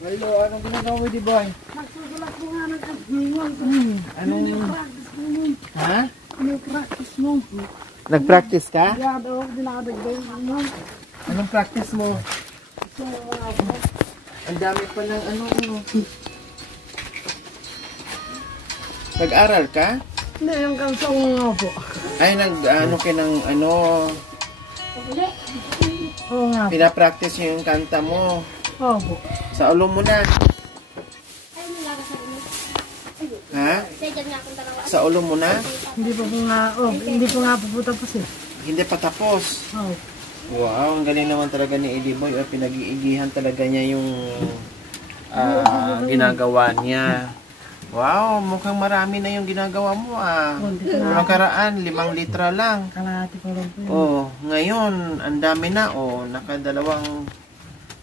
Hello, anong ginagawa mo, di boy? Nagsusulat mo nga ng agningon. Anong... Practice mo nun. Ha? Practice mo. Nag-practice ka? Kaya daw, dinadagdag mo. Anong practice mo? So, Ang dami pa ng ano. Nag-aral ka? hindi, yung kansong nga po. Ay, nag-ano ka ng ano... Oo nga po. Pinapractice yung kanta mo. Oo po. Sa ulo mo na. Ha? Sa ulo mo na? Hindi pa po nga, hindi pa nga po tapos eh. Hindi pa tapos. Oo. Wow, ang galing naman talaga ni Eddie Boy. Pinag-iigihan talaga niya yung ginagawa niya. Wow, mukhang marami na yung ginagawa mo Noong nakaraan, 5 litra lang. Kalahati ko lang po yun. Oh, ngayon, ang dami na. Oh, nakadalawang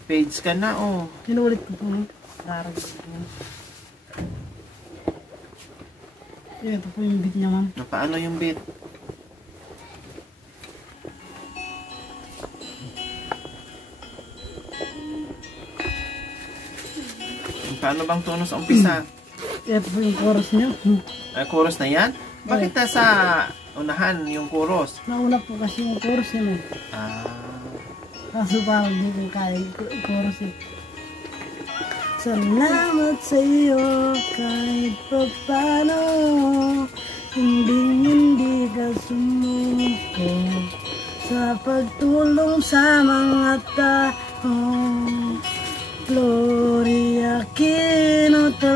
page ka na. Oh. Sinulit ko po yun. Darag ko yun. Ito po yung beat niya, ma'am. Paano yung beat? Paano bang tono sa umpisa? Ito po yung chorus niya. Chorus na yan? Bakit nasa unahan yung chorus? Nauna po kasi yung chorus niya. Kaso parang hindi ko kaya yung chorus eh. Salamat sa iyo kahit pa paano, hindi ka sumuko sa pagtulong sa mga tao. Gloria Kinotalita.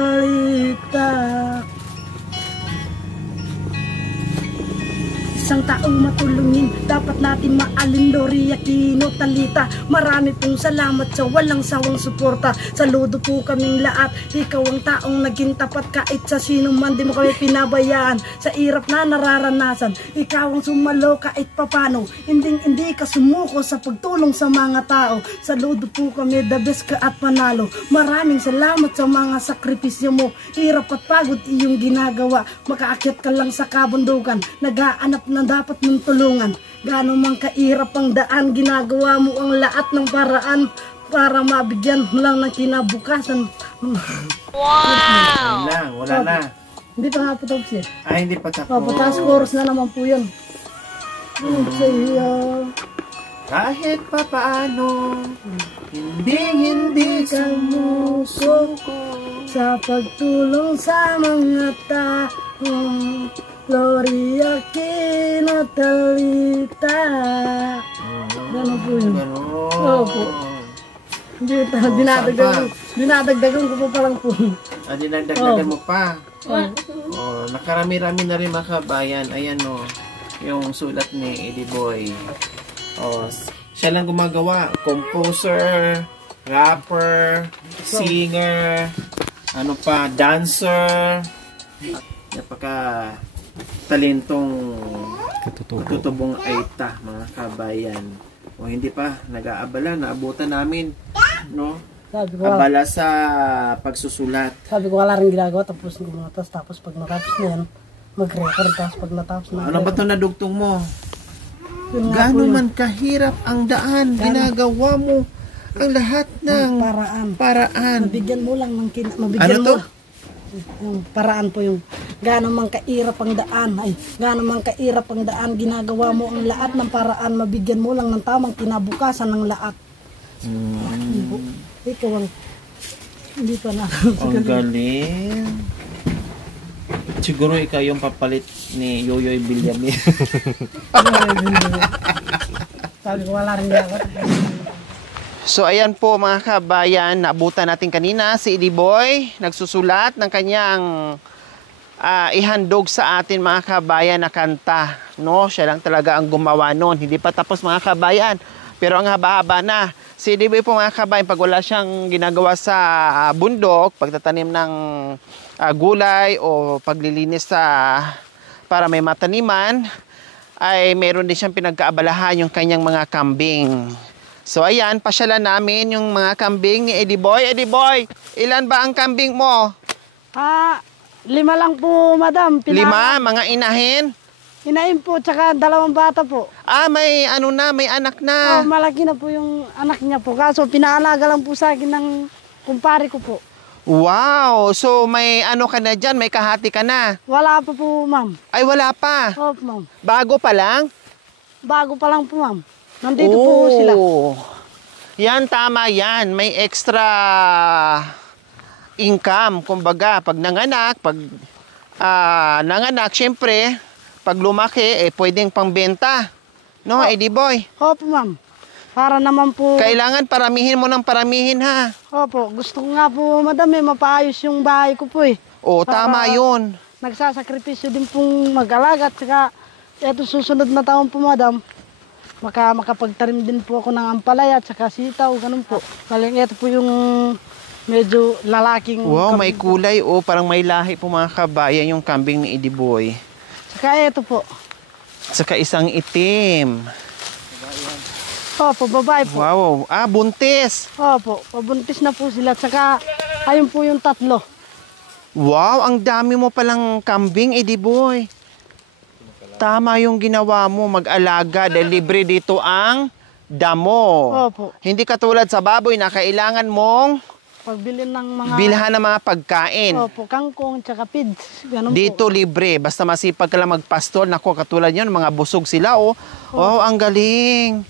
Isang taong matulungin, dapat natin maalin. Gloria Kinotalita. Marami pong salamat sa walang sawang suporta. Saludo po kaming lahat. Ikaw ang taong naging tapat kahit sa sino man. Di mo kami pinabayaan sa hirap na nararanasan. Ikaw ang sumalo kahit papano. Hindi ka sumuko sa pagtulong sa mga tao. Saludo po kami, the best ka at panalo. Maraming salamat sa mga sakripisyo mo. Hirap at pagod iyong ginagawa. Makaakyat ka lang sa kabundukan. Nagaanap na dapat mong tulungan. Gaano man kairap ang daan, ginagawa mo ang lahat ng paraan para mabigyan mo lang ng kinabukasan. Wow! Wala na. Hindi pa nga po tapos eh. Hindi pa tapos. Patas chorus na naman po yun. Sa iyo. Kahit pa paano, hindi ka musuko sa pagtulong sa mga tao. Gloria Kinotalita. Gano'n po yun. Oo po. Dinadagdagan ko po parang po. Dinadagdagan mo pa. Nakarami-rami na rin mga kabayan. Ayan yung sulat ni Eddie Boy. Siya lang gumagawa. Composer, rapper, singer, dancer. Napaka talentong katutubong Aita, mga kabayan. Hindi pa nag-aabala, naabutan namin, no? Abala sa pagsusulat. Sabi ko wala rin ginagawa, tapos pag natapos na yan, mag-record, tapos pag natapos na. Ano ba ito nadugtong mo? Gano'n man kahirap ang daan, ginagawa mo ang lahat ng paraan. Mabigyan mo lang ng mabigyan mo. Yung paraan po yung gaano man kairap ang daan, ginagawa mo ang lahat ng paraan, mabigyan mo lang ng tamang kinabukasan ng lahat. Ikaw ang hindi pa na. Ang galing. Siguro ikaw yung papalit ni Yoyoy Villamin. Sabi ko wala rin ako. So ayan po mga kabayan, naabutan natin kanina si Eddie Boy, nagsusulat ng kanyang ihandog sa atin mga kabayan na kanta. No? Siya lang talaga ang gumawa nun. Hindi pa tapos mga kabayan, pero ang haba-haba na. Si Eddie Boy po mga kabayan, pag wala siyang ginagawa sa bundok, pagtatanim ng gulay o paglilinis para may mataniman, ay meron din siyang pinagkaabalahan yung kanyang mga kambing. So ayan, pasyalan namin yung mga kambing ni Eddie Boy. Eddie Boy, ilan ba ang kambing mo? 5 lang po, madam. 5, mga inahin? Inaim po, tsaka 2 bata po. Ah, may ano na, may anak na. Malaki na po yung anak niya po. Kaso pinaalaga lang po sa akin ng kumpare ko po. Wow! So may ano ka na dyan, may kahati ka na. Wala pa po, ma'am. Ay, wala pa. Opo, ma'am. Bago pa lang? Bago pa lang po, ma'am. Nandito po sila. Yan, tama yan. May extra income. Kumbaga, pag nanganak, syempre, pag lumaki, pwedeng pangbenta. No, Eddie Boy? Opo, ma'am. Para naman po... Kailangan paramihin mo ng paramihin, ha? Opo, gusto ko nga po, madam, mapaayos yung bahay ko po eh. Tama yun. Nagsasakripisyo din pong mag-alaga. At saka, eto susunod na taon po, madam, makapagtarim din po ako ng ampalaya at saka sitaw, ganun po. Galing ito po yung medyo lalaking... Wow, may kulay. Parang may lahi po mga kabayan yung kambing ni Eddie Boy. Saka ito po. Saka isang itim. Opo, babae po. Wow. Buntis. Opo, pabuntis na po sila. Saka, ayun po yung 3. Wow, ang dami mo palang kambing, Eddie Boy. Tama yung ginawa mo, mag-alaga dahil libre dito ang damo. Opo. Hindi katulad sa baboy na kailangan mong Pagbili ng mga... bilhan ng mga pagkain. Opo, kangkong, tsaka pids. Ganun Dito po. libre, basta masipag ka lang magpastol. Naku, katulad yun, mga busog sila. Wow, ang galing.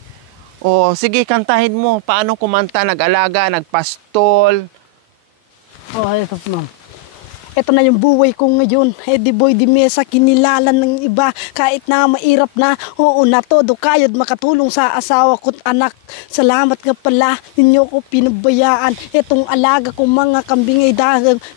Sige, kantahin mo. Paano kumanta, nag-alaga, nagpastol? Ito po, ma'am. Ito na yung buhay ko ngayon. Eddie Boy di Mesa, kinilala ng iba. Kahit na mairap na, na todo kayod makatulong sa asawa ko't anak. Salamat nga pala, ninyo ko pinabayaan. Itong alaga kong mga kambing ay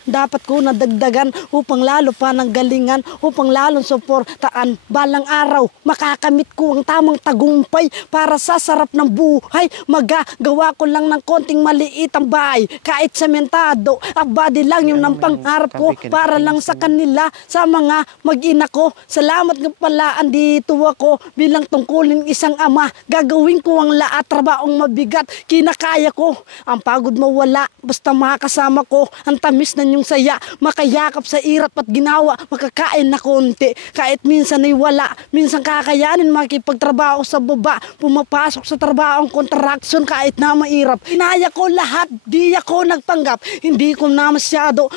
dapat ko nadagdagan upang lalo pa ng galingan, upang lalong suportaan. Balang araw, makakamit ko ang tamang tagumpay para sa sarap ng buhay. Magagawa ko lang ng konting maliit ang bahay. Kahit sementado, abadi lang yung ng pangarap ko. Para lang sa kanila, sa mga mag-ina ko. Salamat nga pala, andito ako bilang tungkulin isang ama. Gagawin ko ang lahat, trabahong mabigat, kinakaya ko. Ang pagod mawala, basta makakasama ko. Ang tamis na yung saya, makayakap sa irap at ginawa, makakain na konti. Kahit minsan ay wala, minsan kakayanin makipagtrabaho sa baba, pumapasok sa trabahong kontraksyon kahit na mairap. Kinaya ko lahat, di ako nagpanggap. Hindi ko na masyado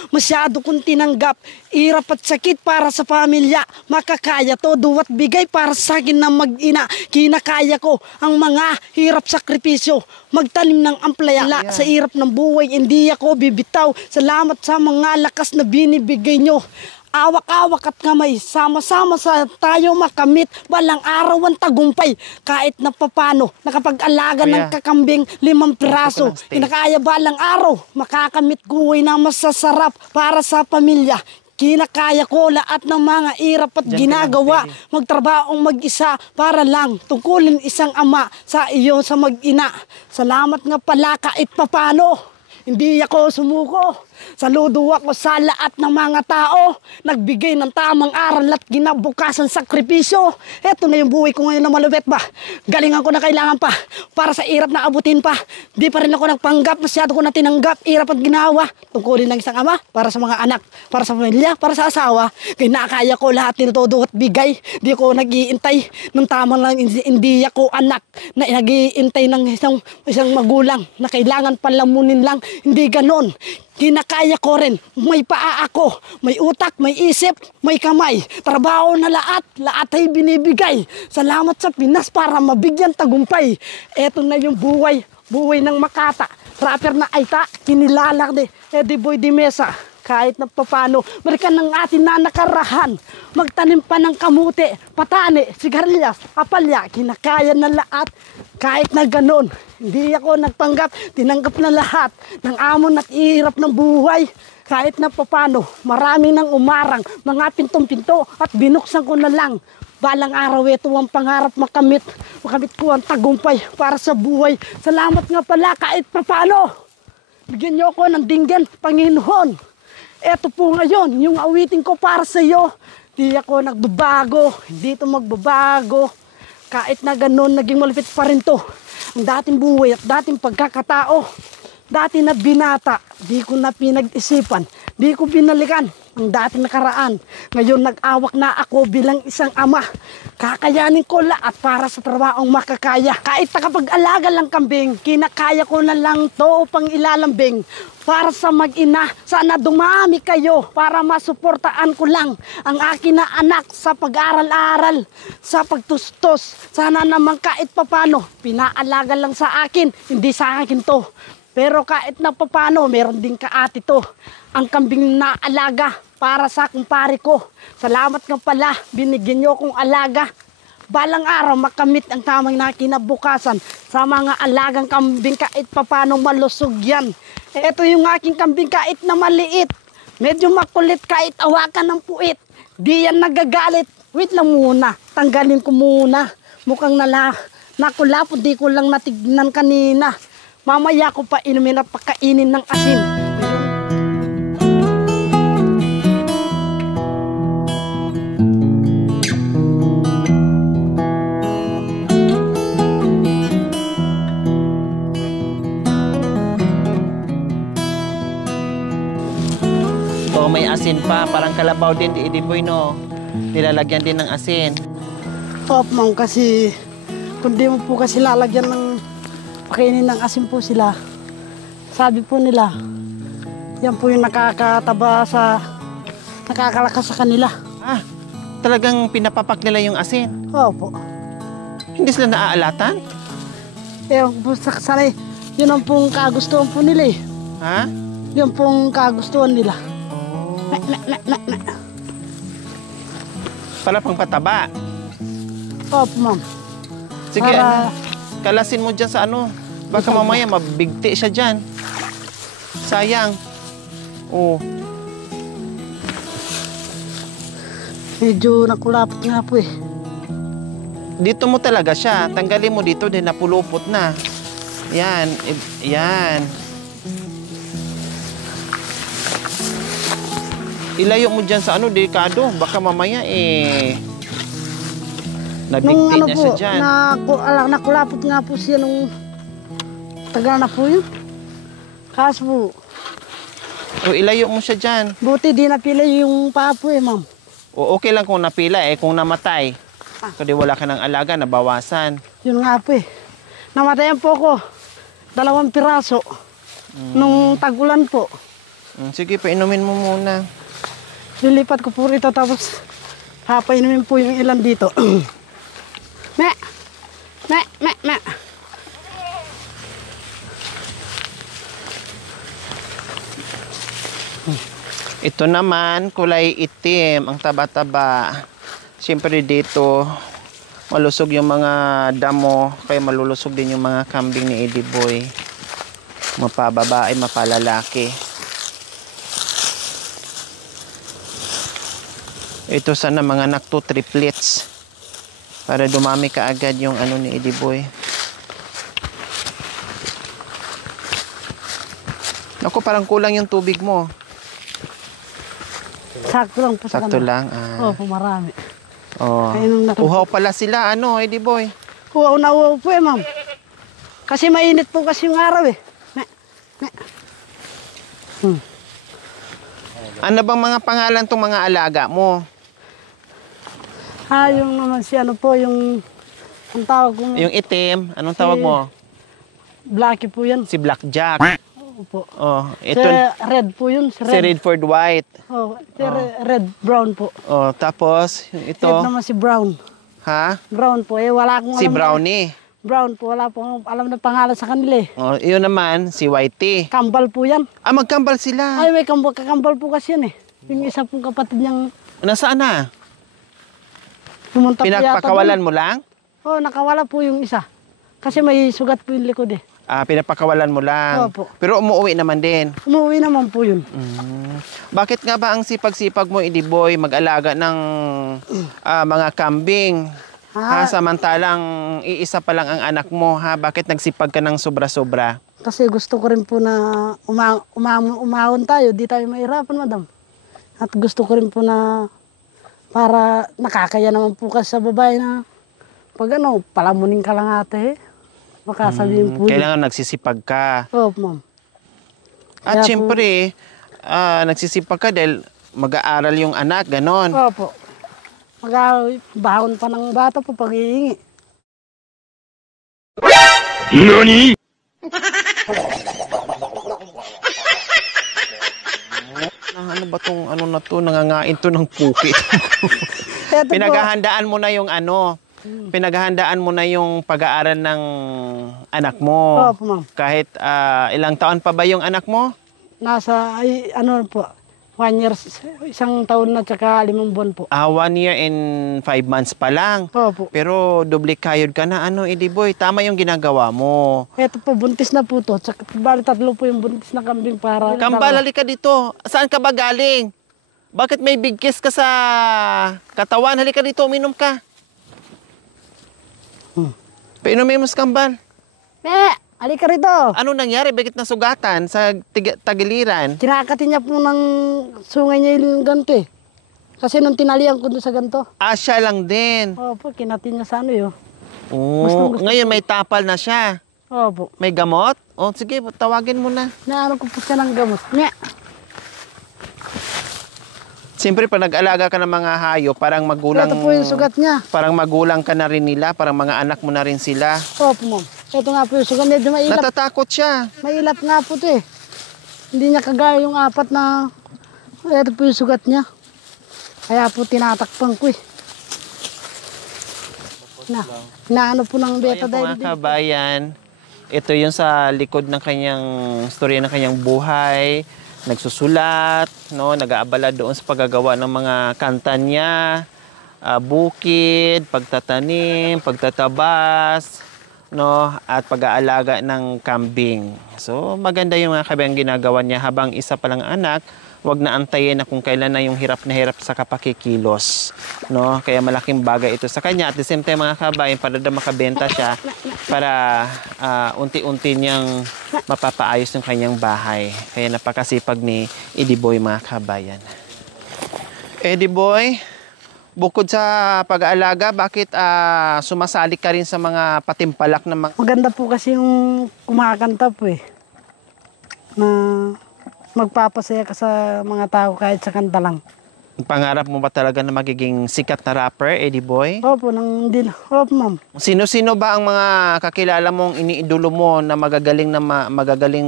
kong tinanggap. Irap at sakit para sa pamilya. Makakaya to, duwat bigay para sa akin ng mag-ina. Kinakaya ko ang mga hirap sakripisyo. Magtanim ng amplayala sa irap ng buhay. Hindi ako bibitaw. Salamat sa mga lakas na binibigay nyo. Awak-awak at kamay, sama-sama sa tayo makamit balang araw ang tagumpay. Kahit na papano, nakapag-alaga ng kakambing 5 piraso. Kinakaya balang araw, makakamit guway na masasarap para sa pamilya. Kinakaya ko lahat ng mga irap at ginagawa. Magtrabaong mag-isa para lang tungkulin isang ama sa iyo sa mag-ina. Salamat nga pala kahit papano. Hindi ako sumuko. Saludo ako sa lahat ng mga tao. Nagbigay ng tamang aral at ginabukasan sakripisyo. Eto na yung buhay ko ngayon na malupit ba. Galingan ko na kailangan pa. Para sa irap na abutin pa. Di pa rin ako nagpanggap. Masyado ko na tinanggap. Irap at ginawa. Tungkulin ng isang ama. Para sa mga anak. Para sa pamilya. Para sa asawa. Kinakaya ko lahat tinutudo at bigay. Di ko nag-iintay ng tamang lang. Hindi ako anak na nag-iintay ng isang magulang na kailangan palamunin lang. Hindi ganon. Kinakaya ko rin. May paa ako, may utak, may isip, may kamay. Trabaho na lahat ay binibigay. Salamat sa Pinas para mabigyan tagumpay. Eto na yung buhay ng Makata. Rapper na Aita, kinilala ni Eddie Boy di Mesa. Kahit na papano, balikan ng atin na nakarahan. Magtanim pa ng kamuti, patani, sigarilyas, apalya, kinakaya na lahat. Kahit na ganon, hindi ako nagpanggap, tinanggap na lahat ng amon at ihirap ng buhay. Kahit na papano, marami nang umarang, mga pintong-pinto at binuksan ko na lang. Balang araw ito ang pangarap makamit ko ang tagumpay para sa buhay. Salamat nga pala kahit papano. Bigyan niyo ako ng dinggan, Panginoon. Ito po ngayon, yung awitin ko para sa iyo. Di ako nagbabago, hindi ito magbabago. Kahit na ganun, naging malupit pa rin to. Ang dating buhay at dating pagkakatao. Dati na binata, di ko na pinag-isipan. Di ko binalikan ang dating nakaraan. Ngayon nag-awak na ako bilang isang ama. Kakayanin ko lahat para sa trabahong makakaya. Kahit nakapag-alaga lang kambing, kinakaya ko na lang to upang ilalambing. Para sa mag-ina, sana dumami kayo para masuportaan ko lang ang akin na anak sa pag-aral-aral, sa pagtustos. Sana naman kahit papano, pinaalaga lang sa akin, hindi sa akin to. Pero kahit na papano, meron din kaati to. Ang kambing na alaga para sa kumpare ko. Salamat nga pala, binigyan niyo akong alaga. Balang araw makamit ang tamang na kinabukasan sa mga alagang kambing kahit papano malusog yan. Ito yung aking kambing kahit na maliit. Medyo makulit kahit awakan ng puwit. Di yan nagagalit. Wait lang muna, tanggalin ko muna. Mukhang nakulapot, di ko lang natignan kanina. Mamaya ko pa inumin at pakainin ng asin. Oh, may asin pa. Parang kalabaw din, di Ediboy, no? Nilalagyan din ng asin. Opo, ma'am, kasi kung di mo po kasi lalagyan ng pakainin ng asin po sila, sabi po nila, yan po yung nakakalakas sa kanila. Ah, talagang pinapapak nila yung asin. Opo. Hindi sila naaalatan? Ewan po sanay, yun ang pong kagustuhan po nila eh. Ha? Yun pong kagustuhan nila. Para pang pataba. Opo, ma'am. Sige, Para- kalasin mo dyan sa ano. Baka mamaya mabigti siya dyan. Sayang. Oh. Medyo nakulapot nga po eh. Dito mo talaga siya. Tanggalin mo dito din napulupot na. Yan. Yan. Ilayo mo dyan sa ano, delikado. Baka mamaya nabigti Nung ano niya po, siya dyan. nakulapot nga po siya nung tagal na po yun. Kaso po, O, ilayo mo siya dyan. buti di napila yung paa po eh, ma'am. O, okay lang kung napila kung namatay. Kundi wala ka ng alaga, nabawasan. Yun nga po eh. Namatayan po ko. 2 piraso. Nung tagulan po. Sige, painumin mo muna. Lilipat ko po rito tapos papainumin po yung ilan dito. Me! Me! Me! Me! Ito naman, kulay itim, ang taba-taba. Siyempre dito, malusog yung mga damo, kaya malulusog din yung mga kambing ni Ediboy. Mapababae, mapalalaki. Ito sana mga anak to, triplets. Para dumami ka agad yung ano ni Ediboy. Naku, parang kulang yung tubig mo. Sakto lang po sa Sakto kanila. lang. Oo po, marami. Oh. Ayun ang Uhaw pala sila, ano, Ediboy? Uwaw na uwaw po eh, ma'am. Kasi mainit po kasi yung araw eh. Me! Me! Ano bang mga pangalan tong mga alaga mo? Yung naman si ano po, yung ang tawag ko, Yung itim, anong tawag mo? Blackie po yan. Si Blackjack. Opo. Oh, Si ito Red po yun, si si Red. Redford White. Oh, si Red Brown po. Oh, tapos yung ito, Red naman si Brown. ha? Brown po, wala akong Si alam. Brownie. Brown po, wala po akong alam na pangalan sa kanila eh. Oh, yun naman si Whitey. Kambal po yan. Ah, magkambal sila. Ay, may kakambal po kasi yan eh. Yung isa pong kapatid niyang Nasaan na? pumunta po yata Pinagpakawalan mo lang? doon. Oh, nakawala po yung isa. Kasi may sugat po yung likod eh. Ah, pinapakawalan mo lang. Opo. Pero umuwi naman din. Umuwi naman po yun. Bakit nga ba ang sipag-sipag mo, Ediboy, mag-alaga ng mga kambing? Ha, samantalang iisa pa lang ang anak mo, ha? Bakit nagsipag ka ng sobra-sobra? Kasi gusto ko rin po na umahon tayo. Di tayo mahirapan, madam. At gusto ko rin po na para nakakaya naman po kasi sa babae na pag ano, palamunin ka lang ate eh. Baka sabihin po. Kailangan nagsisipag ka. Oo, ma'am. At Kaya po- syempre, nagsisipag ka dahil mag-aaral yung anak, ganon. Opo. Bahon pa ng bata po pag hihingi. NANI?! Ano ba tong ano na to? Nangangain to ng puki. Eto po. Pinaghahandaan mo na yung ano, pinaghahandaan mo na yung pag-aaral ng anak mo. Opo, ma'am. Kahit ilang taon pa ba yung anak mo? Nasa, ano po, 1 year, 1 taon na tsaka 5 buwan po. 1 year and 5 months pa lang. Opo. Pero doble kayod ka na, ano, Ediboy, tama yung ginagawa mo. Eto po, buntis na po to. Tsaka, bali 3 po yung buntis na kambing para... Kambal, halika dito. Saan ka ba galing? Bakit may big kiss ka sa katawan? Halika dito, uminom ka. Painumin mo sa kambal. Halika rito. Ano nangyari? Bakit nasugatan sa tagiliran? Kinakatin niya po ng sungay niya yung ganito eh. Kasi nung tinalian ko doon sa ganito. Siya lang din. Opo, kinatin niya sa ano yun. Oh, ngayon may tapal na siya. Opo. May gamot? O sige, tawagin mo na. Naano ko po siya ng gamot. Siyempre, pag nag-alaga ka ng mga hayop, parang magulang... Ito po yung sugat niya. Parang magulang ka na rin nila, parang mga anak mo na rin sila. Opo, ma'am. Ito nga po yung sugat. Medyo mailap. Natatakot siya. Mailap nga po ito eh. Hindi niya kagaya yung 4 na... Ito po yung sugat niya. Kaya po tinatakpan ko eh. Naano po ng betadine. Mga kabayan, ito yung sa likod ng kanyang storya ng kanyang buhay. Nagsusulat, no, nag-aabala doon sa paggagawa ng mga kanta niya, bukid, pagtatanim, pagtatabas, no, at pag-aalaga ng kambing. So, maganda yung mga kabayang ginagawa niya habang isa pa lang anak. Wag na antayin na kung kailan na yung hirap na hirap sa kapakikilos, no? Kaya malaking bagay ito sa kanya. At the same time, mga kabayan, para na makabenta siya, para unti-unti niyang mapapaayos yung kanyang bahay. Kaya napakasipag ni Ediboy, mga kabayan. Ediboy, bukod sa pag-aalaga, bakit sumasali ka rin sa mga patimpalak na mga... Maganda po kasi yung kumakanta po eh. Na magpapasaya ka sa mga tao kahit sa kanta lang. Pangarap mo ba talaga na magiging sikat na rapper, Ediboy? Opo, opo, ma'am. Sino-sino ba ang mga kakilala mong iniidolo mo na magagaling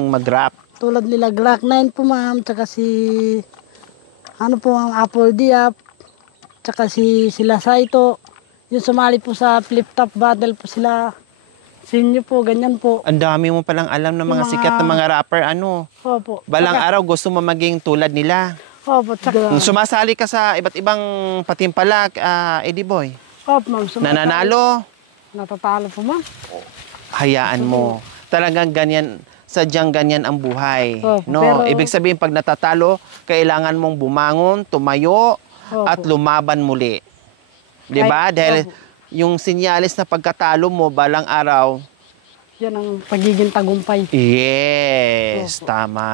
mag-rap? Tulad nila Glock 9 po, ma'am. Tsaka si... Ano po, ang Apple Diap. Tsaka sila Saito. Yung sumali po sa flip-top battle po sila. Sinyo po, ganyan po. Ang dami mo palang alam ng mga sikat na mga rapper, ano? Opo. Balang araw gusto mo maging tulad nila. Opo, tsaka... Sumasali ka sa iba't ibang patimpalak, Ediboy. Opo, ma'am. Nananalo? Natatalo po, ma'am. Hayaan mo. Talagang ganyan, sadyang ganyan ang buhay. Opo, No? pero... Ibig sabihin, pag natatalo, kailangan mong bumangon, tumayo, Opo. at lumaban muli. Di ba? Dahil Opo. yung sinyalis na pagkatalo mo balang araw, Yan ang pagiging tagumpay. yes, Opo. tama.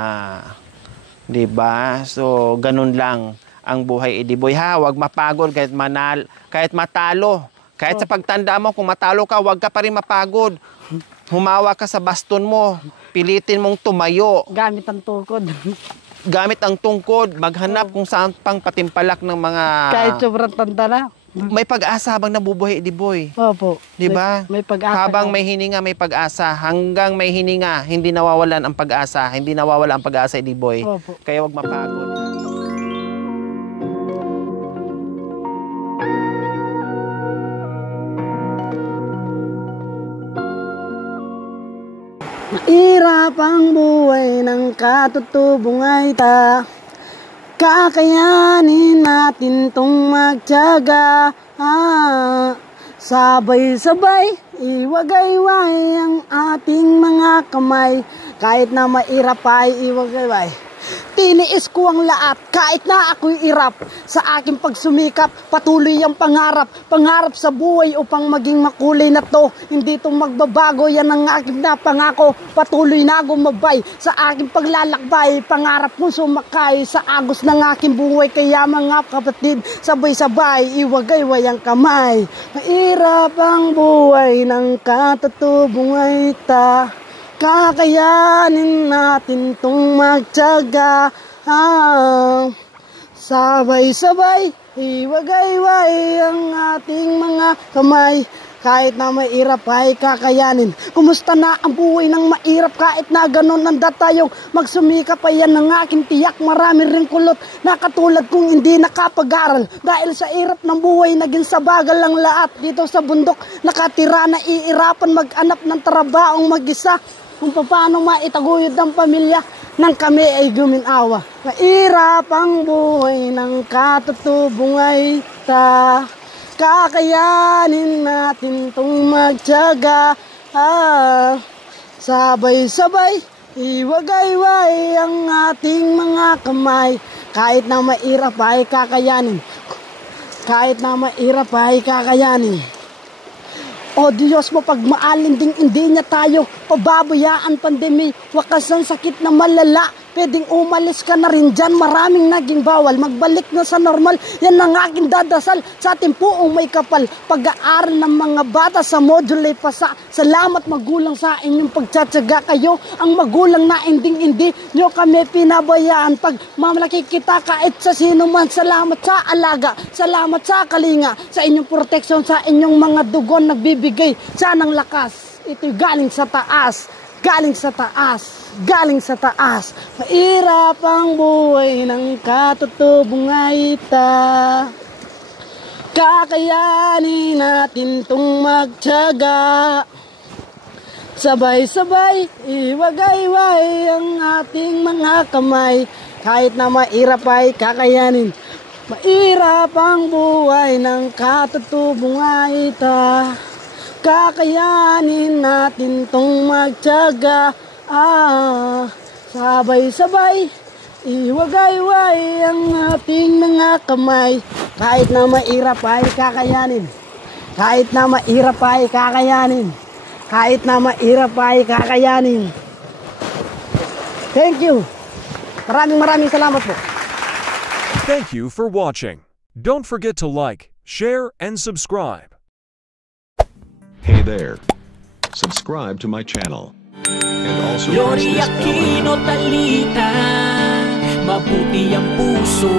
'Di ba? So, ganun lang ang buhay, Ediboy, ha. Huwag mapagod kahit matalo. Kahit sa pagtanda mo, kung matalo ka, huwag ka pa rin mapagod. Humawa ka sa baston mo. Pilitin mong tumayo. Gamit ang tukod. Gamit ang tungkod. Maghanap kung saan pang patimpalak ng mga... Kahit sobrang tanda na. May pag-asa habang nabubuhay, Ediboy. Opo. 'Di ba? May pag-asa. Habang may hininga, may pag-asa. Hanggang may hininga, hindi nawawalan ang pag-asa. Hindi nawawala ang pag-asa, Ediboy. Opo. Kaya wag mapagod. Mahirap ang buhay ng katutubong ay kakayanin natin tong magtiyaga. Sabay-sabay, iwagayway ang ating mga kamay. Kahit na mairap ay iwagayway. Tiniis ko ang lahat kahit na ako'y irap. Sa aking pagsumikap, patuloy ang pangarap. Pangarap sa buhay upang maging makulay na to. Hindi to magbabago, yan ang aking napangako. Patuloy na gumabay sa aking paglalakbay. Pangarap kong sumakay sa agos ng aking buhay. Kaya mga kapatid, sabay-sabay, iwagayway ang kamay. Mahirap ang buhay ng katutubong ay kakayanin natin tong magtiyaga. Sabay-sabay, hiwagay-way ang ating mga kamay. Kahit na mahirap ay kakayanin. Kumusta na ang buhay ng mahirap kahit na ganun nanda tayong magsumikap? Ayan ang aking tiyak, marami rin kulot na katulad kong hindi nakapag-aral. Dahil sa hirap ng buhay naging sabagal ang lahat. Dito sa bundok nakatira na iirapan mag-anap ng trabahong mag-isa. Kung paano maitaguyod ang pamilya nang kami ay guminawa. Mahirap ang buhay ng katutubong ta. Kakayanin natin tong magtiyaga. Sabay-sabay, hiwagay-way ang ating mga kamay. Kahit na mahirap ay kakayanin. Kahit na mahirap ay kakayanin. O Diyos mo, pag maalinding hindi niya tayo pababayaan pandemi, wakas ang sakit na malala. Pwedeng umalis ka na rin dyan, maraming naging bawal, magbalik na sa normal. Yan ang aking dadasal sa ating puong may kapal. Pag-aaral ng mga bata sa module pasa. Salamat magulang sa inyong pagtsatsaga kayo. Ang magulang na hindi nyo kami pinabayaan. Pag mamalaki kita kahit sa sino man, salamat sa alaga, salamat sa kalinga, sa inyong proteksyon, sa inyong mga dugon nagbibigay sanang lakas. Ito'y galing sa taas, galing sa taas, galing sa taas. Mahirap ang buhay ng katutubong ta. Kakayanin natin tong magtiyaga. Sabay-sabay, iwagay-way ang ating mga kamay. Kahit na mahirap ay kakayanin. Mahirap ang buhay ng katutubong ta. Kakayanin natin tong magtiyaga. Sabay-sabay, iwagay-way ang ating mga kamay. Kahit na mahirap ay kakayanin. Kahit na mahirap ay kakayanin. Kahit na mahirap ay kakayanin. Thank you. Maraming salamat po. Thank you for watching. Don't forget to like, share, and subscribe. Hey there. Subscribe to my channel. And also press Lori this bell Aquino icon. Talita, mabuti ang puso,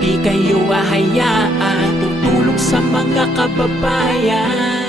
di kayo hahayaan, tutulong sa mga kababayan.